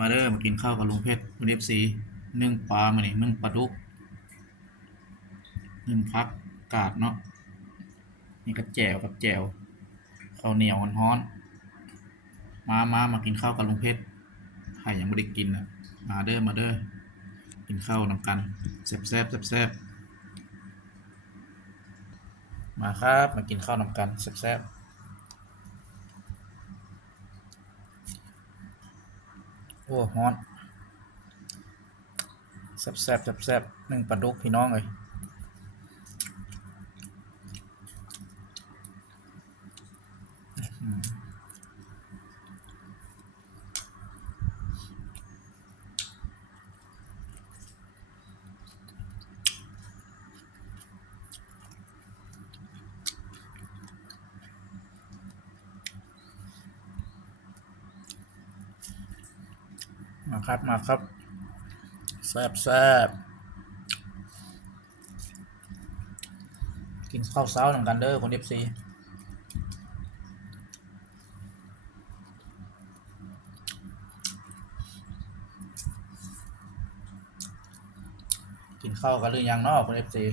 มาเด้อมากินข้าวกับลุงเพชรคุณเอฟซีนึ่งปลามานี่นึ่งปลาดุกนึ่งพักกาดเนาะนี่ก็แจวกับแจวข้าวเหนียวร้อนๆมามามากินข้าวกับลุงเพชรใครยังไม่ได้กินอะมาเด้อมาเด้อกินข้าวนำกันแซ่บแซ่บแซ่บแซ่บมาครับมากินข้าวนำกันแซ่บแซ่บ อ้ฮอนแซ่บแซ่บแซ่บหนึ่งปลาดุกพี่น้องเลยอืม มาครับมาครับแซ่บแซ่บกินข้าวเช้าหนำกันเด้อคนเอฟซีกินข้าวกันหรือยังนาะคนเอฟซี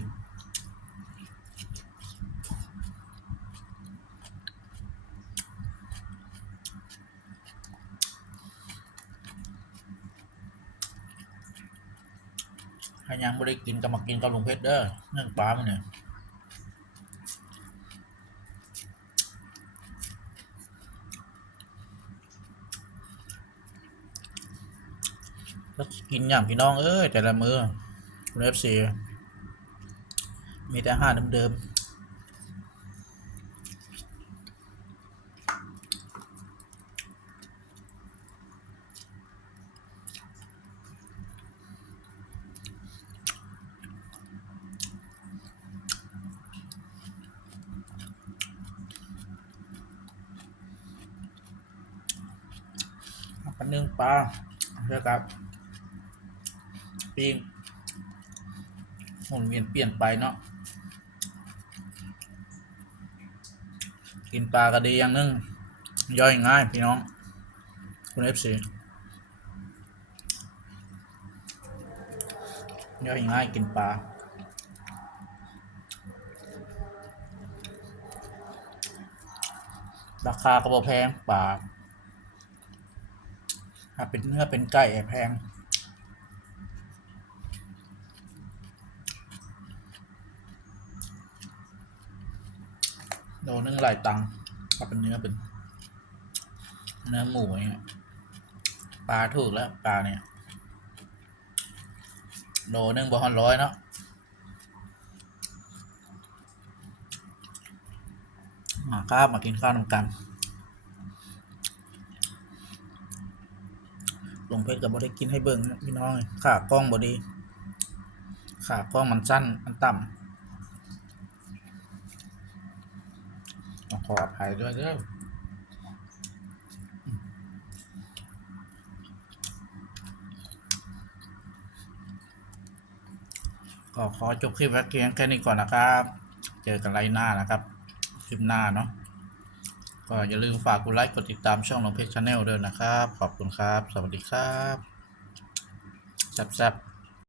ถ้ายังไม่ได้กินก็มากินกับลุงเพชรเด้อเนื่องปลามันเนี่ยแล้วกินอย่างพี่น้องเอ้ยแต่ละมือคุณเอฟซีมีแต่อาหารเดิมๆ ปันนึ่งปลาเรียกครับปิ้งหมุนเวียนเปลี่ยนไปเนาะกินปลาก็ดีอย่างหนึง ย่อยง่ายพี่น้อง คุณเอฟซีย่อยง่ายกินปลาราคาก็บ่แพงปลา ถ้าเป็นเนื้อเป็นไก่แพง โลนึงหลายตังค์ถ้าเป็นเนื้อเป็น เนื้อหมูอย่างเงี้ยปลาถูกแล้วปลาเนี่ยโลนึงบอลร้อยเนาะมาครับมากินข้าวนำกันหลว งเพชรกับบได้กินให้เบิ่งนะพี่น้องขากล้องบอดีขากล้องมันสั้นมันต่ำขออภัยด้วยเด้อก็ขอจบคลิปไว้เพียงแค่นี้ก่อนนะครับ เจอกันไลน์หน้านะครับ คลิปหน้าเนาะ ก็อย่าลืมฝากกดไลค์กดติดตามช่องลงเพจชาแนลด้วยนะครับ ขอบคุณครับ สวัสดีครับแซ่บๆ